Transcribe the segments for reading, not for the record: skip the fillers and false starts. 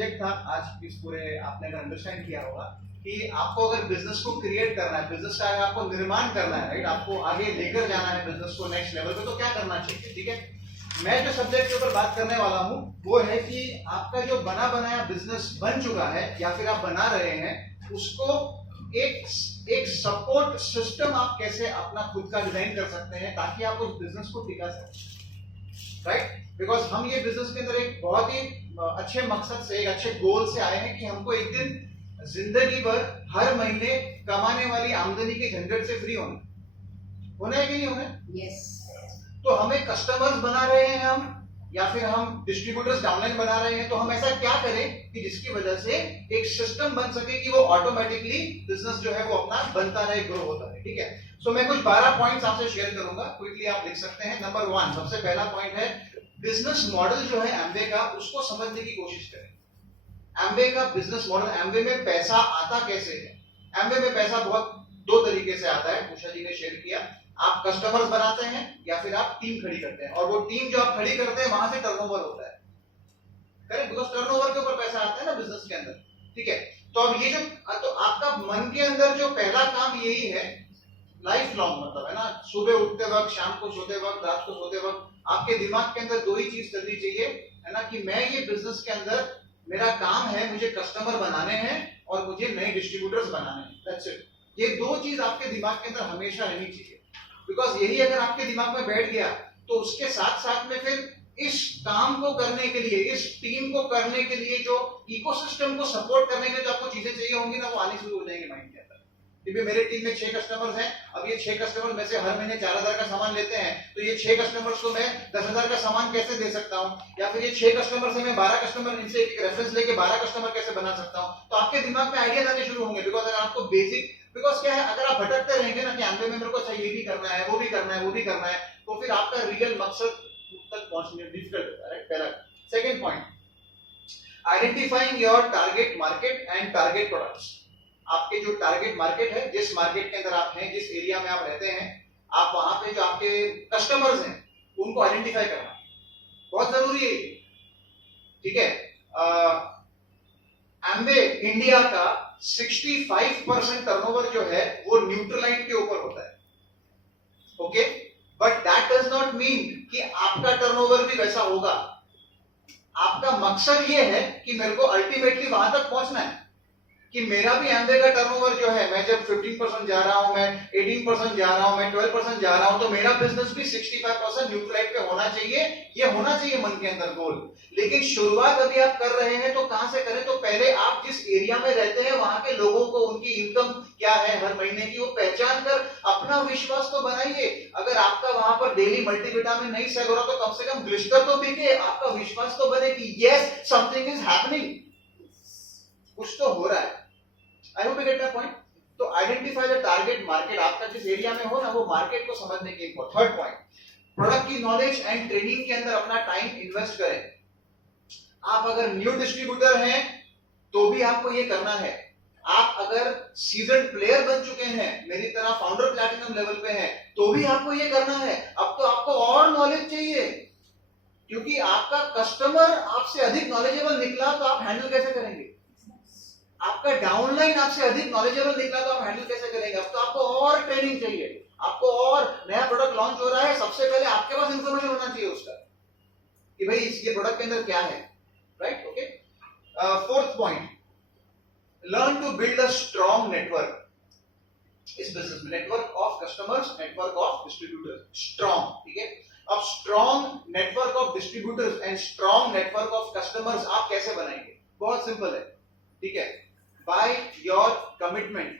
Subject था आज इस पूरे, आपने अगर अंडरस्टैंड किया होगा कि आपको अगर बिजनेस को क्रिएट करना है, बिजनेस का अगर आपको निर्माण करना है, राइट, आपको आगे लेकर जाना है बिजनेस को नेक्स्ट लेवल पे, तो क्या करना चाहिए, ठीक है। मैं जो सब्जेक्ट के ऊपर बात करने वाला हूँ वो है कि आपका जो बना बनाया बिजनेस बन चुका है या फिर आप बना रहे हैं, उसको एक सपोर्ट सिस्टम आप कैसे अपना खुद का डिजाइन कर सकते हैं ताकि आप उस बिजनेस को टिका सकें, राइट। बिकॉज हम ये बिजनेस के अंदर एक बहुत ही अच्छे मकसद से, एक अच्छे गोल से आए हैं कि हमको एक दिन जिंदगी भर हर महीने कमाने वाली आमदनी के झंझट से फ्री होना है कि नहीं होना है? यस। तो हमें कस्टमर्स बना रहे हैं हम, या फिर हम डिस्ट्रीब्यूटर्स डाउनलाइन बना रहे हैं, तो हम ऐसा क्या करें कि जिसकी वजह से एक सिस्टम बन सके कि वो ऑटोमेटिकली बिजनेस जो है वो अपना बनता रहे, ग्रो होता रहे, ठीक है। सो मैं कुछ 12 पॉइंट्स आपसे शेयर करूंगा, क्विकली आप लिख सकते हैं। नंबर 1, सबसे पहला पॉइंट है बिजनेस मॉडल जो है एमवे का, उसको समझने की कोशिश करें। एमवे का बिजनेस मॉडल, एमवे में पैसा आता कैसे है। एमवे में पैसा बहुत 2 तरीके से आता है, उषा जी ने शेयर किया। आप कस्टमर्स बनाते हैं या फिर आप टीम खड़ी करते हैं, और वो टीम जो आप खड़ी करते हैं वहां से टर्नओवर होता है, करेक्ट, बिकॉज टर्नओवर के ऊपर पैसा आता है ना बिजनेस के अंदर, ठीक है। तो अब ये जो, तो आपका मन के अंदर जो पहला काम यही है, लाइफ लॉन्ग मतलब है ना, सुबह उठते वक्त, शाम को सोते वक्त, रात को सोते वक्त, आपके दिमाग के अंदर 2 ही चीज चलनी चाहिए, है ना, कि मैं ये बिजनेस के अंदर मेरा काम है, मुझे कस्टमर बनाने हैं और मुझे नए डिस्ट्रीब्यूटर्स बनाने हैं, दैट्स इट। ये 2 चीज आपके दिमाग के अंदर हमेशा रहनी चाहिए, बिकॉज यही अगर आपके दिमाग में बैठ गया तो उसके साथ साथ में फिर इस काम को करने के लिए, इस टीम को करने के लिए, जो इकोसिस्टम को सपोर्ट करने के लिए जो आपको चीजें चाहिए होंगी ना, वो आनी शुरू हो जाएंगी माइंड के अंदर। क्योंकि मेरे टीम में 6 कस्टमर्स हैं, अब ये 6 कस्टमर में से हर महीने 4000 का सामान लेते हैं, तो ये 6 कस्टमर्स को मैं 10000 का सामान कैसे दे सकता हूँ, या फिर ये 6 कस्टमर से मैं 12 कस्टमर, इनसे एक रेफरेंस लेके 12 कस्टमर कैसे बना सकता हूँ। तो आपके दिमाग में आइडियाज आने शुरू होंगे, बिकॉज अगर आपको बेसिक, बिकॉज क्या है, अगर आप भटकते रहेंगे ना कि एमबीए में मेरे को अच्छा ये भी करना है, वो भी करना है, वो भी करना है, तो फिर आपका रियल मकसद तक पहुंचने में डिफिकल्ट होता है, पहला। Second point, identifying your target market and target products. आपके जो टारगेट मार्केट है, जिस मार्केट के अंदर आप हैं, जिस एरिया में आप रहते हैं, आप वहां पे जो आपके कस्टमर्स हैं उनको आइडेंटिफाई करना बहुत जरूरी है, ठीक है। एमवे इंडिया का 65% टर्नओवर जो है वो न्यूट्रलाइट के ऊपर होता है, okay, but that does not mean कि आपका टर्नओवर भी वैसा होगा। आपका मकसद ये है कि मेरे को अल्टीमेटली वहां तक पहुंचना है कि मेरा भी एमवे का टर्नओवर जो है, मैं जब 15% जा रहा हूं, मैं 18% जा रहा हूं, मैं 12% जा रहा हूं, तो मेरा बिजनेस भी 65% न्यूट्रलाइट पे होना चाहिए। ये होना चाहिए मन के अंदर गोल। लेकिन शुरुआत अभी आप कर रहे हैं तो कहां से करें, तो पहले आप जिस एरिया में रहते हैं वहां के लोगों को, उनकी इनकम क्या है हर महीने की, वो पहचान कर अपना विश्वास तो बनाइए। अगर आपका वहां पर डेली मल्टीविटामिन नहीं सेल हो रहा तो कम से कम ग्लिस्टर तो बिके, आपका विश्वास तो बने कि यस समथिंग इज हैपनिंग, कुछ तो हो रहा है। I hope you get my point. तो आइडेंटिफाई द टारगेट मार्केट, आपका जिस एरिया में हो ना, वो मार्केट को समझने की इम्पोर्टेंट। थर्ड पॉइंट, प्रोडक्ट की नॉलेज एंड ट्रेनिंग के अंदर अपना टाइम इन्वेस्ट करें। आप अगर न्यू डिस्ट्रीब्यूटर हैं तो भी आपको ये करना है। आप अगर सीजन प्लेयर बन चुके हैं, मेरी तरह फाउंडर प्लैटिनम लेवल पे हैं, तो भी आपको ये करना है। अब तो आपको और नॉलेज चाहिए, क्योंकि आपका कस्टमर आपसे अधिक नॉलेजेबल निकला तो आप हैंडल कैसे करेंगे। आपका डाउनलाइन आपसे अधिक नॉलेजेबल निकला तो आप हैंडल कैसे करेंगे। अब तो आपको और ट्रेनिंग चाहिए, आपको और नया प्रोडक्ट लॉन्च हो रहा है, सबसे पहले आपके पास इंफॉर्मेशन होना चाहिए उसका कि भाई इसके प्रोडक्ट के अंदर क्या है, right, okay. Fourth point, learn to build a strong network इस बिजनेस में, network of customers, network of distributors, strong, ठीक है। अब strong network of distributors and strong network of customers आप कैसे बनाएंगे, बहुत सिंपल है, ठीक है। बाय योर कमिटमेंट,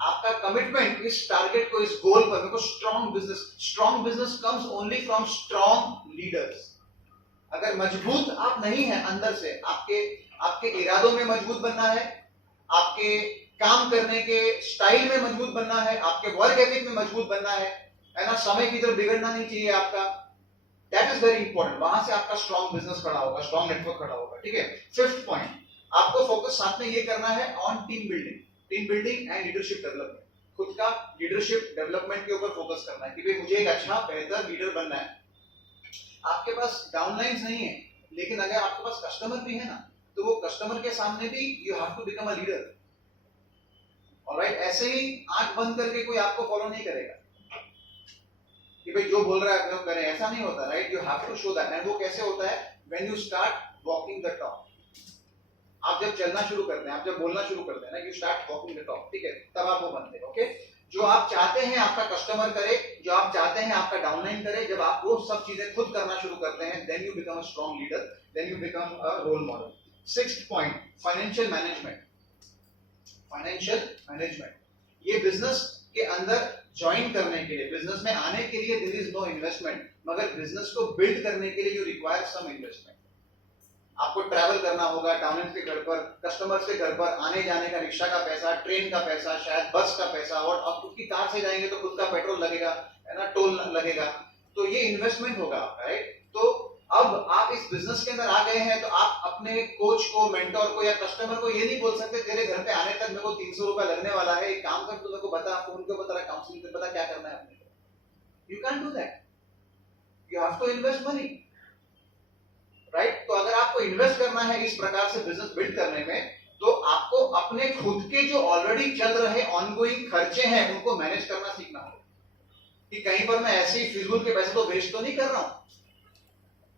आपका कमिटमेंट इस टारगेट को, इस गोल पर, मेरे को strong business comes only from strong leaders. अगर मजबूत आप नहीं हैं अंदर से, आपके इरादों में मजबूत बनना है, आपके काम करने के स्टाइल में मजबूत बनना है, आपके वर्क एथिक में मजबूत बनना है ना, समय की तरफ बिगड़ना नहीं चाहिए आपका, दैट इज वेरी इंपॉर्टेंट। वहां से आपका स्ट्रॉन्ग बिजनेस खड़ा होगा, स्ट्रॉन्ग नेटवर्क खड़ा होगा, ठीक है। फिफ्थ पॉइंट, आपको फोकस साथ में ये करना है on team building and leadership development. खुद का लीडरशिप डेवलपमेंट के ऊपर फोकस करना है कि भाई मुझे एक अच्छा बेहतर लीडर बनना है। आपके पास डाउनलाइंस नहीं है, लेकिन अगर आपके पास कस्टमर भी है ना, तो वो कस्टमर के सामने भी you have to become a leader. Alright, ऐसे ही आंख बंद करके कोई आपको फॉलो नहीं करेगा कि भाई जो बोल रहा है आप लोग करें, ऐसा नहीं होता, right? You have to show that. And वो कैसे होता है? When you start walking the talk. आप जब चलना शुरू करते हैं, आप जब बोलना शुरू करते हैं ना, you start walking the talk, ठीक है? तब आप वो बनते हैं। ओके, जो आप चाहते हैं आपका कस्टमर करे, जो आप चाहते हैं आपका डाउनलाइन करे, जब आप वो सब चीजें खुद करना शुरू करते हैं, then you become a strong leader, then you become a role model. Sixth point, financial management. Financial management, ये बिजनेस के अंदर ज्वाइन करने के लिए, बिजनेस में आने के लिए देयर इज नो इन्वेस्टमेंट, मगर बिजनेस को बिल्ड करने के लिए यू रिक्वायर सम इन्वेस्टमेंट। आपको ट्रैवल करना होगा, टाउन के घर पर, कस्टमर्स के घर पर आने जाने का, रिक्शा का पैसा, ट्रेन का पैसा, शायद बस का पैसा, और आप खुद की कार से जाएंगे तो खुद का पेट्रोल लगेगा, है ना, टोल लगेगा, तो ये इन्वेस्टमेंट होगा आपका, राइट? तो अब आप इस बिजनेस के अंदर आ गए हैं, तो आप अपने कोच को, मेंटोर को या कस्टमर को ये नहीं बोल सकते तेरे घर पे आने तक मेरे को 300 रुपया लगने वाला है, एक काम कर, तू मेरे को बता, फोन पे बता, काउंसलिंग पे बता, क्या करना है अपने को। You can do that, you have to invest money, right? तो अगर आपको इन्वेस्ट करना है इस प्रकार से बिजनेस बिल्ड करने में, तो आपको अपने खुद के जो ऑलरेडी चल रहे ऑनगोइंग खर्चे हैं उनको मैनेज करना सीखना होगा, कि कहीं पर मैं ऐसे ही फिजूल के पैसे तो वेस्ट तो नहीं कर रहा हूं,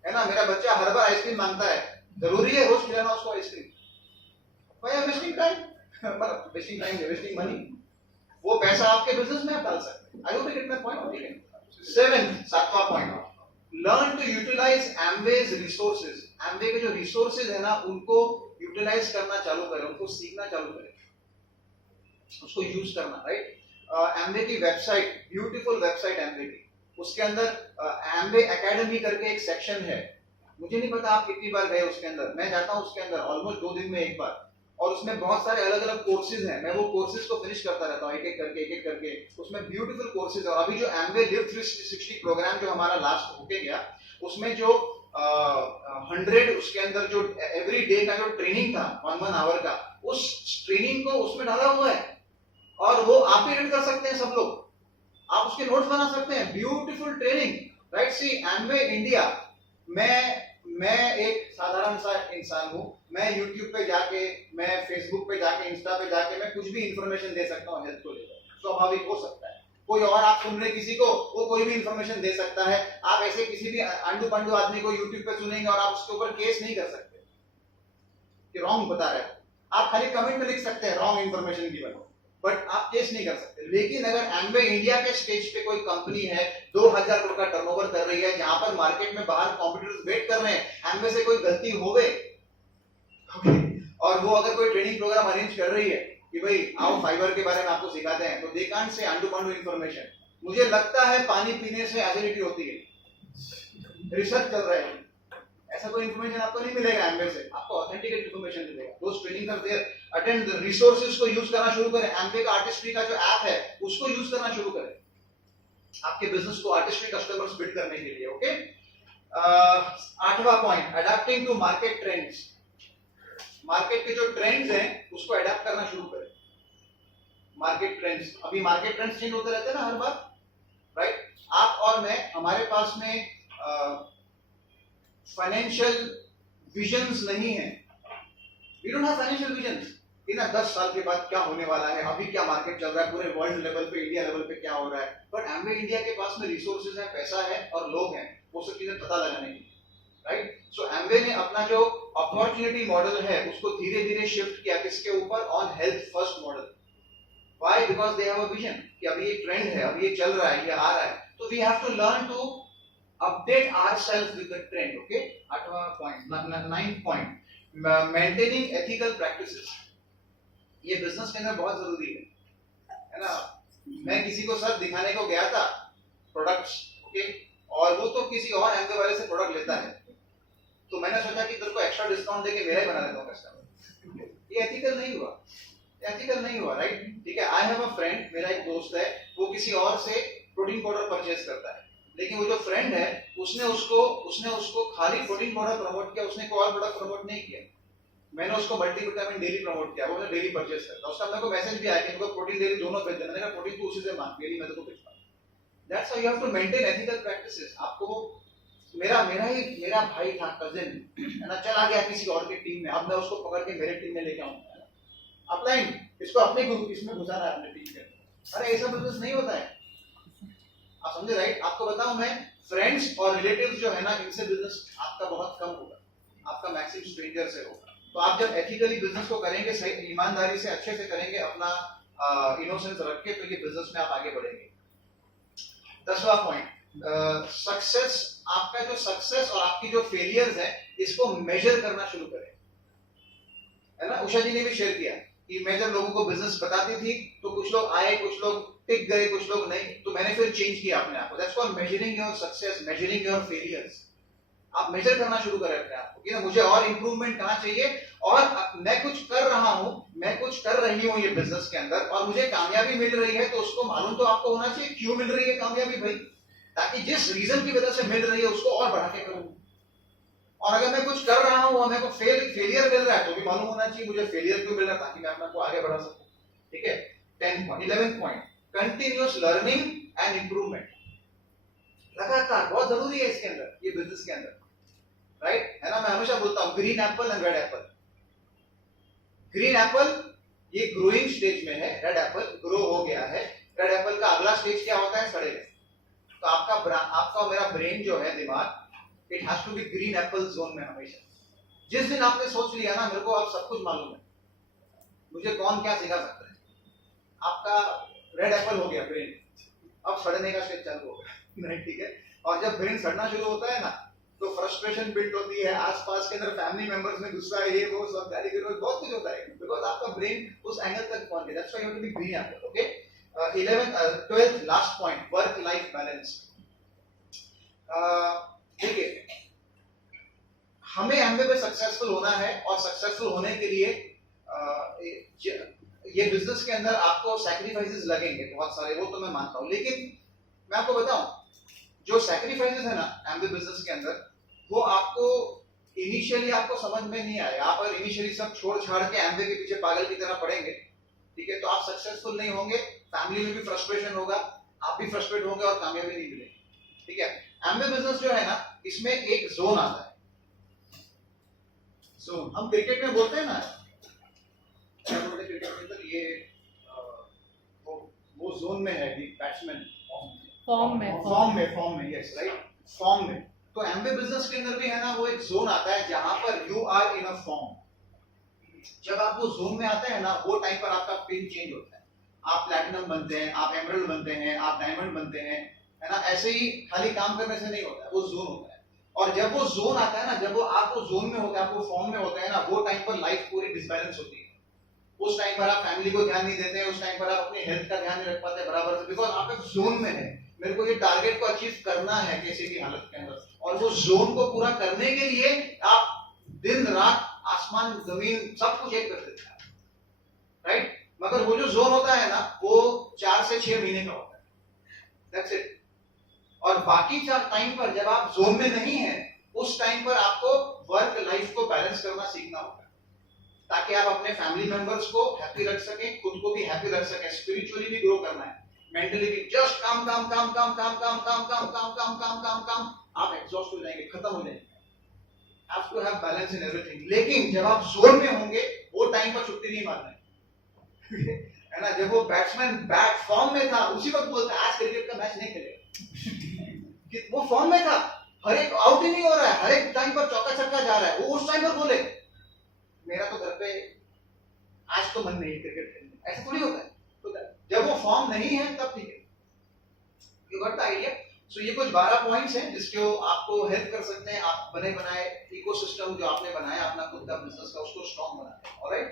है ना? मेरा बच्चा हर बार आइसक्रीम मांगता है, जरूरी है रोज खिलाना उसको ice cream? Why are wasting time? मतलब वेस्टिंग टाइम, वेस्टिंग मनी। वो पैसा आपके बिजनेस में आप डाल सकते हैं। I hope you get my point, ठीक है? सेवेंथ, सातवां point, learn to utilize Amway's resources. Amway के जो रिसोर्सेज है ना, उनको यूटिलाइज करना चालू करें, उनको सीखना चालू करें, उसको यूज करना, राइट? एम्वे की वेबसाइट, ब्यूटीफुल वेबसाइट एम्वे की, उसके अंदर एम्वे एकेडमी करके एक सेक्शन है। मुझे नहीं पता आप कितनी बार गए उसके अंदर, मैं जाता हूं उसके अंदर ऑलमोस्ट 2 दिन में एक बार, और उसमें बहुत सारे अलग अलग कोर्सेज हैं। मैं वो कोर्सेज को फिनिश करता रहता हूँ, एक एक करके। उसमें ब्यूटीफुल कोर्सेज है। और अभी जो एम्वे लिव 360 प्रोग्राम जो हमारा लास्ट होके गया, उसमें जो 100 उसके अंदर जो एवरी डे का जो ट्रेनिंग था 1 आवर का, उस ट्रेनिंग को उसमें डाला हुआ है, और वो आप भी रीड कर सकते हैं सब लोग, आप उसके नोट्स बना सकते हैं। Beautiful training, right? See Amway India, मैं एक साधारण सा इंसान हूं, मैं YouTube पे जाके, मैं Facebook पे जाके, इंस्टा पे जाके मैं कुछ भी इंफॉर्मेशन दे सकता हूं हेल्थ को लेकर, स्वाभाविक हो सकता है। कोई और आप सुन रहे किसी को, वो कोई भी इंफॉर्मेशन दे सकता है। आप ऐसे किसी भी अंडू पंडू आदमी को YouTube पे सुनेंगे और आप उसके ऊपर केस नहीं कर सकते कि रॉन्ग बता रहे हो। आप खाली कमेंट में लिख सकते हैं रॉन्ग इंफॉर्मेशन गिवन, बट आप केस नहीं कर सकते। लेकिन अगर एम्वे इंडिया के स्टेज पे कोई कंपनी है, 2000 करोड़ का टर्नओवर कर रही है, जहां पर मार्केट में बाहर कॉम्पिटिटर्स वेट कर रहे हैं, एम्वे से कोई गलती होवे, और वो अगर कोई ट्रेनिंग प्रोग्राम अरेंज कर रही है कि भाई आओ फाइबर के बारे में आपको सिखाते हैं, तो they can't say undo Pandu information. मुझे लगता है पानी पीने से एसिडिटी होती है, रिसर्च चल रहा है, ऐसा कोई इंफॉर्मेशन आपको नहीं मिलेगा एम्वे से, आपको ऑथेंटिकेट इंफॉर्मेशन मिलेगा। Those training are there, attend the resources को यूज करना शुरू करें। एम्वे का आर्टिस्ट्री का जो ऐप है उसको यूज करना शुरू करें आपके बिजनेस को आर्टिस्ट्री कस्टमर्स बिल्ड करने के लिए। ओके, 8वां point, adapting to market trends. Market के जो ट्रेंड्स हैं उसको अडैप्ट करना शुरू करें। मार्केट ट्रेंड्स, अभी मार्केट ट्रेंड्स चेंज होते रहते हैं ना हर बार, राइट? आप और मैं, हमारे पास में फाइनेंशियल विजन्स नहीं है। We don't have financial visions कि ना 10 साल के बाद क्या होने वाला है, अभी क्या मार्केट चल रहा है, पूरे वर्ल्ड लेवल पे, इंडिया लेवल पे क्या हो रहा है। बट एम्वे इंडिया के पास में रिसोर्सेज है, पैसा है और लोग हैं वो सब चीजें पता लगाने के लिए, राइट? सो एम्वे ने अपना जो अपॉर्चुनिटी मॉडल है उसको धीरे धीरे शिफ्ट किया किसके ऊपर? On health first model. Why? Because they have a vision कि अभी ये ट्रेंड है, अभी ये चल रहा है, ये आ रहा है, तो we have to learn to update ourselves with the trend. Okay, 8वां point, 9th point, maintaining ethical practices. ये बिजनेस के अंदर बहुत जरूरी है ना? मैं किसी को सर दिखाने को गया था प्रोडक्ट्स, ओके, और वो तो किसी और एम्वे वाले से प्रोडक्ट लेता है, तो मैंने सोचा कि तेरे को एक्स्ट्रा डिस्काउंट देके मेरा ही बना देता हूँ कस्टमर। ये एथिकल नहीं हुआ, एथिकल नहीं हुआ, राइट? ठीक है, आई हैव अ फ्रेंड, मेरा एक दोस्त है, वो किसी और से प्रोटीन पाउडर परचेज करता है, लेकिन वो जो फ्रेंड है उसने उसको खाली प्रोटीन पाउडर प्रमोट किया, उसने कोई और प्रोडक्ट प्रमोट नहीं किया। मैंने उसको मल्टीविटामिन डेली प्रमोट किया, वो डेली परचेज करता। उसका मेरे को मैसेज भी आया कि मेरे को प्रोटीन डेली दोनों भेज देना। मैंने प्रोटीन तो उसी से मांग, डेली मैं तेरे को भेजता हूं। That's how you have to maintain ethical practices. आपको मेरा भाई था, कजिन है ना, चला गया किसी और की टीम में, अब मैं उसको पकड़ के मेरे टीम में लेके आऊंगा, अपलाइन इसको अपने ग्रुप इसमें घुसाना है अपने टीम के। अरे ऐसा बिजनेस नहीं होता है, आप समझे राइट? आपको बताऊं मैं, फ्रेंड्स और रिलेटिव्स जो है ना, इनसे बिजनेस आपका बहुत कम होगा, आपका मैक्सिमम स्ट्रेंजर से होगा। तो आप जब एथिकली बिजनेस को करेंगे, सही ईमानदारी से अच्छे से करेंगे, अपना इनोसेंस रख के, तो ये बिजनेस में आप आगे बढ़ेंगे। 10वां पॉइंट, सक्सेस, आपका जो सक्सेस और आपकी जो फेलियर्स है, इसको मेजर करना शुरू करें, है ना। उषा जी ने भी शेयर किया कि मैं जब लोगों को बिजनेस बताती थी तो कुछ लोग आए, कुछ लोग टिक गए, कुछ लोग नहीं, तो मैंने फिर चेंज किया अपने आप को। That's called measuring your success, measuring your failures. आप मेजर करना शुरू करें अपने आप को कि ना मुझे और इंप्रूवमेंट कहाँ चाहिए, और मैं कुछ कर रहा हूं, मैं कुछ कर रही हूं ये बिजनेस के अंदर, और मुझे कामयाबी मिल रही है, तो उसको मालूम तो आपको होना चाहिए क्यों मिल रही है कामयाबी भाई, ताकि जिस रीजन की वजह से मिल रही है उसको और बढ़ा के करूं। और अगर मैं कुछ कर रहा हूं और मेरे को फेलियर मिल रहा है, तो भी मालूम होना चाहिए मुझे फेलियर क्यों मिल रहा है, ताकि मैं अपने को आगे बढ़ा सकूं। ठीक है। 11th point, continuous learning and improvement. लगातार बहुत जरूरी है इसके अंदर, ये बिजनेस के अंदर, राइट है ना। मैं हमेशा बोलता हूं green Apple and red Apple. Green Apple ये ग्रोइंग स्टेज में है, रेड एप्पल ग्रो हो गया है। रेड एप्पल का अगला स्टेज क्या होता है? सड़े। तो आपका और मेरा ब्रेन जो है, दिमाग, it has to be green apple zone में हमेशा। जिस दिन आपने सोच लिया ना मेरे को अब सब कुछ मालूम है, मुझे कौन क्या सिखा सकता है, आपका रेड एप्पल हो गया ब्रेन, अब सड़ने का स्टेज चालू होगा नहीं, ठीक है। और जब ब्रेन सड़ना शुरू होता है ना, तो फ्रस्ट्रेशन बिल्ड होती है, आसपास के अंदर फैमिली मेंबर्स में गुस्सा है, ये वो सब गाली गलौज बहुत कुछ होता है, बिकॉज़ आपका ब्रेन उस एंगल तक पहुंच गया। That's why you have to be green apple. Okay. 12th last point, work life balance. देखिए, हमें एमवे में सक्सेसफुल होना है, और सक्सेसफुल होने के लिए ये बिजनेस के अंदर आपको सैक्रिफाइसेस लगेंगे बहुत सारे, वो तो मैं मानता हूं, लेकिन मैं आपको बताऊं, जो सैक्रिफाइसेस है ना एमवे बिजनेस के अंदर, वो आपको इनिशियली आपको समझ में नहीं आएगा। आप अगर इनिशियली सब छोड़ छाड़ के एमवे के पीछे पागल की तरह पड़ेंगे, ठीक है, तो आप सक्सेसफुल नहीं होंगे, फैमिली में भी फ्रस्ट्रेशन होगा, आप भी फ्रस्ट्रेट होंगे और कामयाबी नहीं मिलेगी। ठीक है। एमवे बिजनेस जो है ना, इसमें एक जोन आता है, जोन हम क्रिकेट में बोलते हैं ना, क्या बोलते हैं क्रिकेट के अंदर, ये वो जोन में है बैट्समैन, फॉर्म में, यस राइट, फॉर्म में। तो एमवे बिजनेस के अंदर भी है ना, वो एक जोन आता है जहां पर you are in a form. जब आप वो जोन में आते हैं ना, वो टाइम पर आपका पिन चेंज होता है, आप प्लैटिनम बनते हैं, आप एमरल्ड बनते हैं, आप डायमंड बनते हैं, है ना। ऐसे ही खाली काम करने से नहीं होता है, वो जोन होता है। और जब वो जोन आता है ना, जब वो आप वो जोन में होते हैं, आप वो फॉर्म में होते हैं ना, वो टाइम पर लाइफ पूरी डिसबैलेंस होती है। उस टाइम पर आप फैमिली को ध्यान नहीं देते हैं, उस टाइम पर आप अपनी हेल्थ का ध्यान नहीं रख पाते बराबर से, बिकॉज आप एक जोन में है। मेरे को ये टारगेट को अचीव करना है किसी भी हालत के अंदर, और वो जोन को पूरा करने के लिए आप दिन रात आसमान जमीन सब कुछ एक कर देते हैं, राइट। मगर वो जो जोन होता है ना, वो 4 से 6 महीने का होता है, दैट्स इट। और बाकी 4 टाइम पर जब आप जोन में नहीं है, उस टाइम पर आपको वर्क लाइफ को बैलेंस करना सीखना होगा, ताकि आप अपने फैमिली मेंबर्स को हैप्पी रख सकें, खुद को भी हैप्पी रख सकें, स्पिरिचुअली भी ग्रो करना है, मेंटली भी। जस्ट काम काम काम काम काम काम काम काम काम काम काम काम काम, आप एग्जॉस्ट हो जाएंगे, खत्म हो जाएंगे। Have to have balance in everything. लेकिन जब आप जोन में होंगे, वो टाइम पर छुट्टी नहीं मारना है ना। जब वो बैट्समैन बैट फॉर्म में था, उसी वक्त बोलता है आज क्रिकेट का मैच नहीं खेलेगा, वो फॉर्म में था, हर एक आउट ही नहीं हो रहा है, हर एक टाइम पर चौका छक्का जा रहा है, वो उस टाइम पर बोले मेरा तो घर पे आज तो मन नहीं है क्रिकेट खेलने, ऐसा थोड़ी होता है। तो जब वो फॉर्म नहीं है तब ठीक है, यू गॉट द आइडिया। सो ये कुछ 12 पॉइंट्स हैं जिसको आपको हेल्प कर सकते हैं, आप बने बनाए इकोसिस्टम जो आपने बनाया अपना खुद का बिजनेस का, उसको स्ट्रॉन्ग बनाए। ऑलराइट।